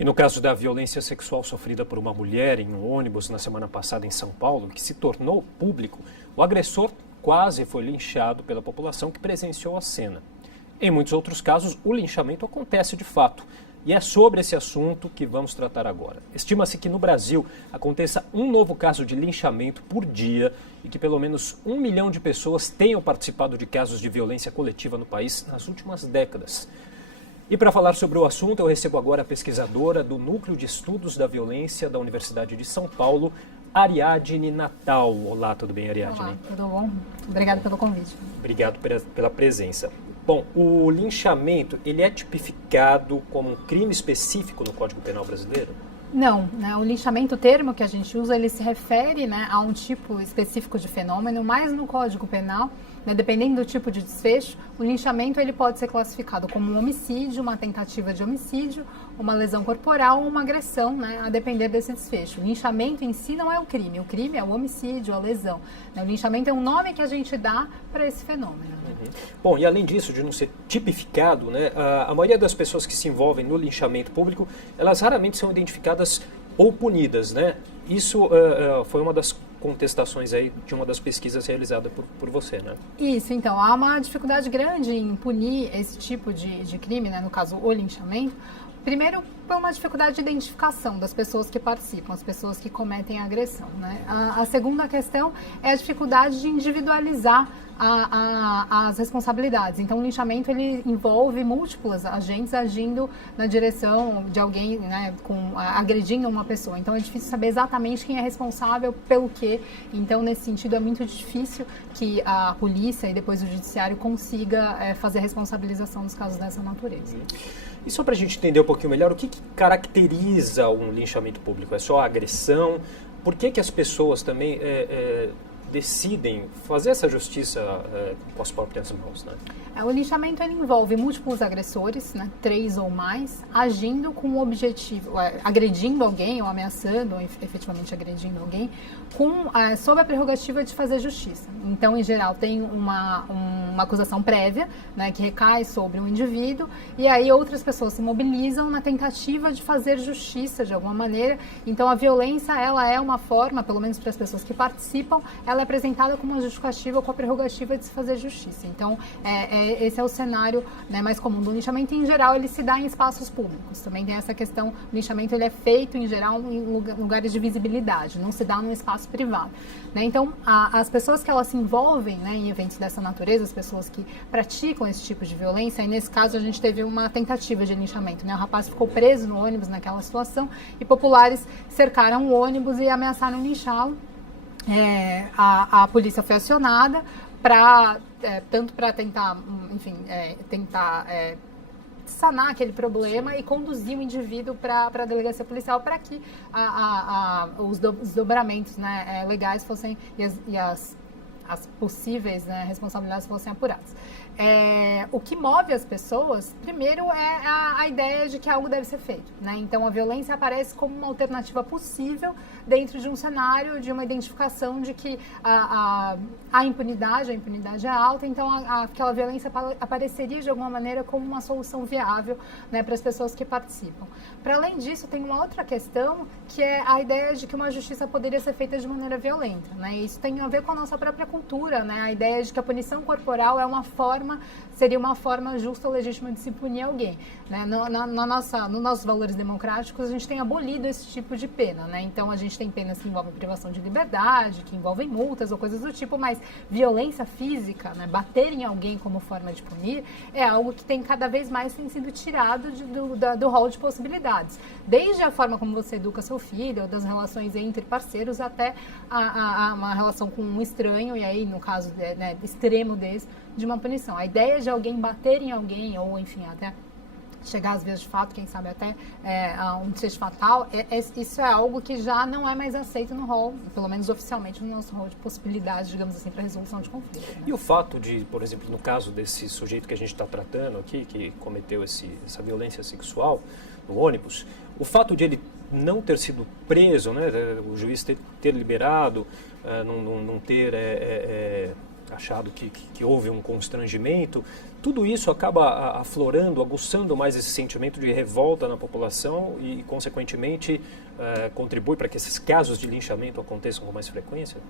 E no caso da violência sexual sofrida por uma mulher em um ônibus na semana passada em São Paulo, que se tornou público, o agressor quase foi linchado pela população que presenciou a cena. Em muitos outros casos, o linchamento acontece de fato. E é sobre esse assunto que vamos tratar agora. Estima-se que no Brasil aconteça um novo caso de linchamento por dia e que pelo menos 1 milhão de pessoas tenham participado de casos de violência coletiva no país nas últimas décadas. E para falar sobre o assunto, eu recebo agora a pesquisadora do Núcleo de Estudos da Violência da Universidade de São Paulo, Ariadne Natal. Olá, tudo bem, Ariadne? Olá, tudo bom? Obrigada pelo convite. Obrigado pela presença. Bom, o linchamento, ele é tipificado como um crime específico no Código Penal brasileiro? Não, né? O linchamento, o termo que a gente usa, ele se refere, né, a um tipo específico de fenômeno, mas no Código Penal, né, dependendo do tipo de desfecho, o linchamento ele pode ser classificado como um homicídio, uma tentativa de homicídio, uma lesão corporal ou uma agressão, né, a depender desse desfecho. O linchamento em si não é o crime é o homicídio, a lesão. Né? O linchamento é um nome que a gente dá para esse fenômeno. Né? Bom, e além disso, de não ser tipificado, né, a maioria das pessoas que se envolvem no linchamento público, elas raramente são identificadas ou punidas, né? Isso foi uma das contestações aí de uma das pesquisas realizadas por você, né? Isso, então, há uma dificuldade grande em punir esse tipo de crime, né, no caso o linchamento. Primeiro, por uma dificuldade de identificação das pessoas que participam, as pessoas que cometem a agressão, né? A segunda questão é a dificuldade de individualizar as responsabilidades. Então, o linchamento ele envolve múltiplos agentes agindo na direção de alguém, né, agredindo uma pessoa. Então, é difícil saber exatamente quem é responsável pelo quê. Então, nesse sentido, é muito difícil que a polícia e depois o judiciário consiga fazer a responsabilização dos casos dessa natureza. E só para a gente entender um pouquinho melhor, o que caracteriza um linchamento público? É só a agressão? Por que as pessoas também decidem fazer essa justiça com as próprias mãos, né? O linchamento ele envolve múltiplos agressores, né, 3 ou mais, agindo com o objetivo, agredindo alguém ou ameaçando, ou efetivamente agredindo alguém, sob a prerrogativa de fazer justiça. Então, em geral, tem uma acusação prévia, né, que recai sobre um indivíduo, e aí outras pessoas se mobilizam na tentativa de fazer justiça de alguma maneira. Então, a violência, ela é uma forma, pelo menos para as pessoas que participam, ela é apresentada como uma justificativa com a prerrogativa de se fazer justiça. Então, esse é o cenário, né, mais comum do linchamento. Em geral, ele se dá em espaços públicos. Também tem essa questão, o linchamento ele é feito, em geral, em lugares de visibilidade, não se dá no espaço privado. Né? Então, as pessoas que elas se envolvem, né, em eventos dessa natureza, as pessoas que praticam esse tipo de violência, e nesse caso a gente teve uma tentativa de linchamento. Né? O rapaz ficou preso no ônibus naquela situação e populares cercaram o ônibus e ameaçaram linchá-lo. A polícia foi acionada tanto para tentar, enfim, sanar aquele problema e conduzir o indivíduo para a delegacia policial para que os desdobramentos, né, legais fossem e as possíveis, né, responsabilidades fossem apuradas. O que move as pessoas, primeiro, é a ideia de que algo deve ser feito. Né? Então, a violência aparece como uma alternativa possível dentro de um cenário, de uma identificação de que a impunidade é alta, então aquela violência apareceria de alguma maneira como uma solução viável, né, para as pessoas que participam. Para além disso, tem uma outra questão, que é a ideia de que uma justiça poderia ser feita de maneira violenta. Né? Isso tem a ver com a nossa própria cultura, né? A ideia de que a punição corporal seria uma forma justa ou legítima de se punir alguém. Né? Nos nossos valores democráticos, a gente tem abolido esse tipo de pena. Né? Então, a gente tem penas que envolvem privação de liberdade, que envolvem multas ou coisas do tipo, mas violência física, né, bater em alguém como forma de punir, é algo que tem cada vez mais sido tirado do rol de possibilidades. Desde a forma como você educa seu filho, ou das relações entre parceiros, até uma relação com um estranho, e aí, no caso, né, extremo de uma punição. A ideia de alguém bater em alguém, ou enfim, até chegar às vezes de fato, quem sabe até a um desfecho fatal, isso é algo que já não é mais aceito no rol, pelo menos oficialmente no nosso rol de possibilidades, digamos assim, para resolução de conflito. Né? E o fato de, por exemplo, no caso desse sujeito que a gente está tratando aqui, que cometeu essa violência sexual no ônibus, o fato de ele não ter sido preso, né, o juiz ter liberado, não ter achado que houve um constrangimento, tudo isso acaba aflorando, aguçando mais esse sentimento de revolta na população e, consequentemente, contribui para que esses casos de linchamento aconteçam com mais frequência?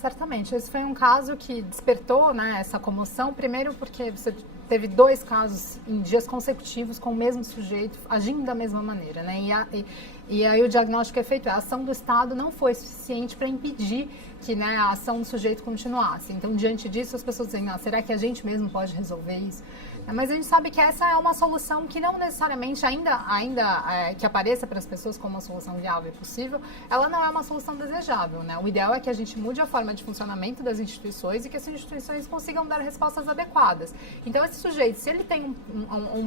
Certamente. Esse foi um caso que despertou, né, essa comoção, primeiro porque você teve 2 casos em dias consecutivos com o mesmo sujeito agindo da mesma maneira, né? E aí o diagnóstico é feito, a ação do Estado não foi suficiente para impedir que, né, a ação do sujeito continuasse. Então, diante disso, as pessoas dizem, será que a gente mesmo pode resolver isso? Mas a gente sabe que essa é uma solução que não necessariamente, ainda que apareça para as pessoas como uma solução viável e possível, ela não é uma solução desejável, né? O ideal é que a gente mude a forma de funcionamento das instituições e que as instituições consigam dar respostas adequadas. Então, esse sujeito, se ele tem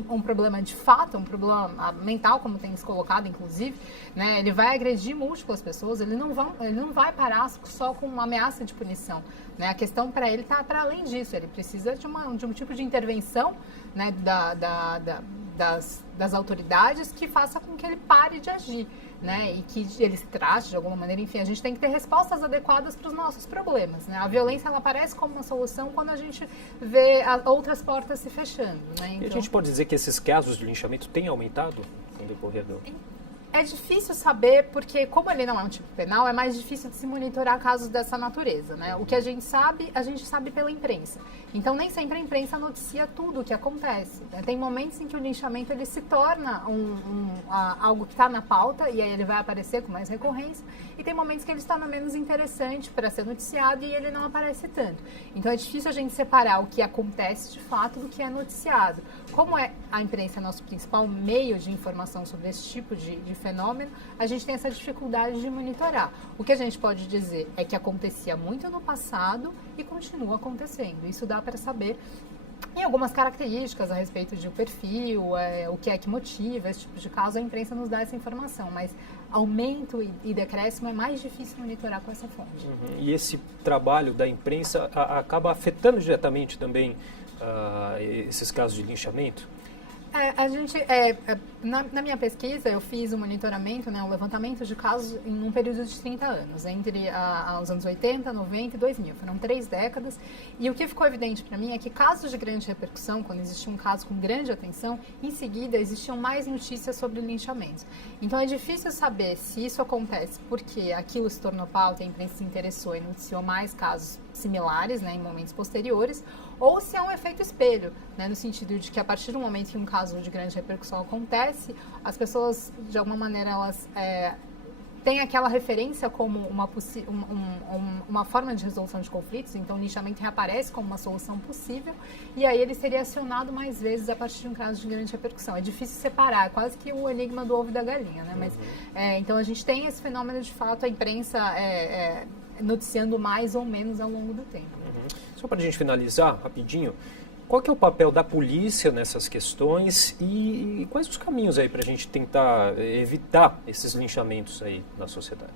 um problema de fato, um problema mental, como tem se colocado, inclusive, né, ele vai agredir múltiplas pessoas, ele não vai parar só com uma ameaça de punição. Né? A questão para ele está para além disso, ele precisa de um tipo de intervenção, né, das autoridades que faça com que ele pare de agir, né, e que ele se trate de alguma maneira. Enfim, a gente tem que ter respostas adequadas para os nossos problemas. Né? A violência, ela aparece como uma solução quando a gente vê outras portas se fechando. Né? Então, e a gente pode dizer que esses casos de linchamento têm aumentado no decorrer do... É difícil saber, porque como ele não é um tipo penal, é mais difícil de se monitorar casos dessa natureza, né? O que a gente sabe pela imprensa. Então, nem sempre a imprensa noticia tudo o que acontece. Né? Tem momentos em que o linchamento ele se torna algo que está na pauta, e aí ele vai aparecer com mais recorrência, e tem momentos que ele se torna menos interessante para ser noticiado e ele não aparece tanto. Então, é difícil a gente separar o que acontece de fato do que é noticiado. Como a imprensa é nosso principal meio de informação sobre esse tipo de fenômeno, a gente tem essa dificuldade de monitorar. O que a gente pode dizer é que acontecia muito no passado e continua acontecendo. Isso dá para saber em algumas características a respeito de perfil, o que é que motiva esse tipo de caso, a imprensa nos dá essa informação, mas aumento e decréscimo é mais difícil monitorar com essa fonte. E esse trabalho da imprensa acaba afetando diretamente também esses casos de linchamento? Na minha pesquisa, eu fiz um monitoramento, né, um levantamento de casos em um período de 30 anos, entre os anos 80, 90 e 2000. Foram 3 décadas. E o que ficou evidente para mim é que casos de grande repercussão, quando existia um caso com grande atenção, em seguida existiam mais notícias sobre linchamentos. Então é difícil saber se isso acontece porque aquilo se tornou pauta e a imprensa se interessou e noticiou mais casos similares, né, em momentos posteriores, ou se é um efeito espelho, né, no sentido de que a partir do momento que um caso de grande repercussão acontece, as pessoas, de alguma maneira, elas têm aquela referência como uma forma de resolução de conflitos, então o linchamento reaparece como uma solução possível, e aí ele seria acionado mais vezes a partir de um caso de grande repercussão. É difícil separar, é quase que o enigma do ovo e da galinha, né? Mas, então a gente tem esse fenômeno, de fato, a imprensa noticiando mais ou menos ao longo do tempo. Só para a gente finalizar, rapidinho, qual que é o papel da polícia nessas questões e quais os caminhos aí para a gente tentar evitar esses linchamentos aí na sociedade?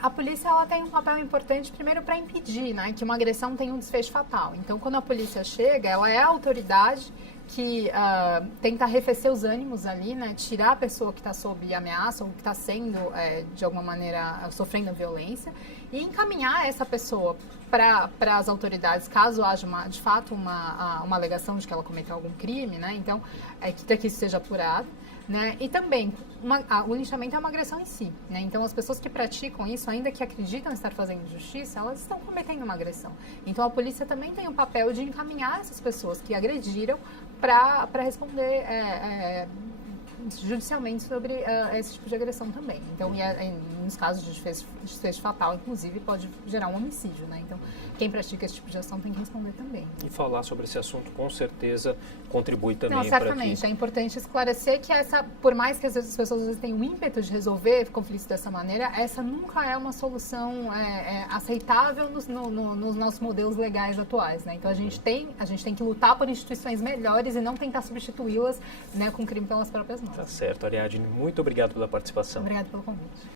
A polícia, ela tem um papel importante, primeiro, para impedir, né, que uma agressão tenha um desfecho fatal. Então, quando a polícia chega, ela é a autoridade que tenta arrefecer os ânimos ali, né, tirar a pessoa que está sob ameaça ou que está sendo, de alguma maneira, sofrendo violência e encaminhar essa pessoa para as autoridades, caso haja, de fato, uma alegação de que ela cometeu algum crime, né, então, que isso seja apurado. Né? E também, o linchamento é uma agressão em si. Né? Então, as pessoas que praticam isso, ainda que acreditam estar fazendo justiça, elas estão cometendo uma agressão. Então, a polícia também tem o papel de encaminhar essas pessoas que agrediram para responder judicialmente sobre esse tipo de agressão também. Então, nos casos de desfecho fatal, inclusive, pode gerar um homicídio, né? Então, quem pratica esse tipo de ação tem que responder também. E falar sobre esse assunto, com certeza, contribui também para que... Não, certamente. É importante esclarecer que por mais que às vezes as pessoas tenham o ímpeto de resolver conflitos dessa maneira, essa nunca é uma solução aceitável nos nossos modelos legais atuais, né? Então, a gente tem que lutar por instituições melhores e não tentar substituí-las, né, com crime pelas próprias mãos. Tá certo, Ariadne. Muito obrigado pela participação. Obrigado pelo convite.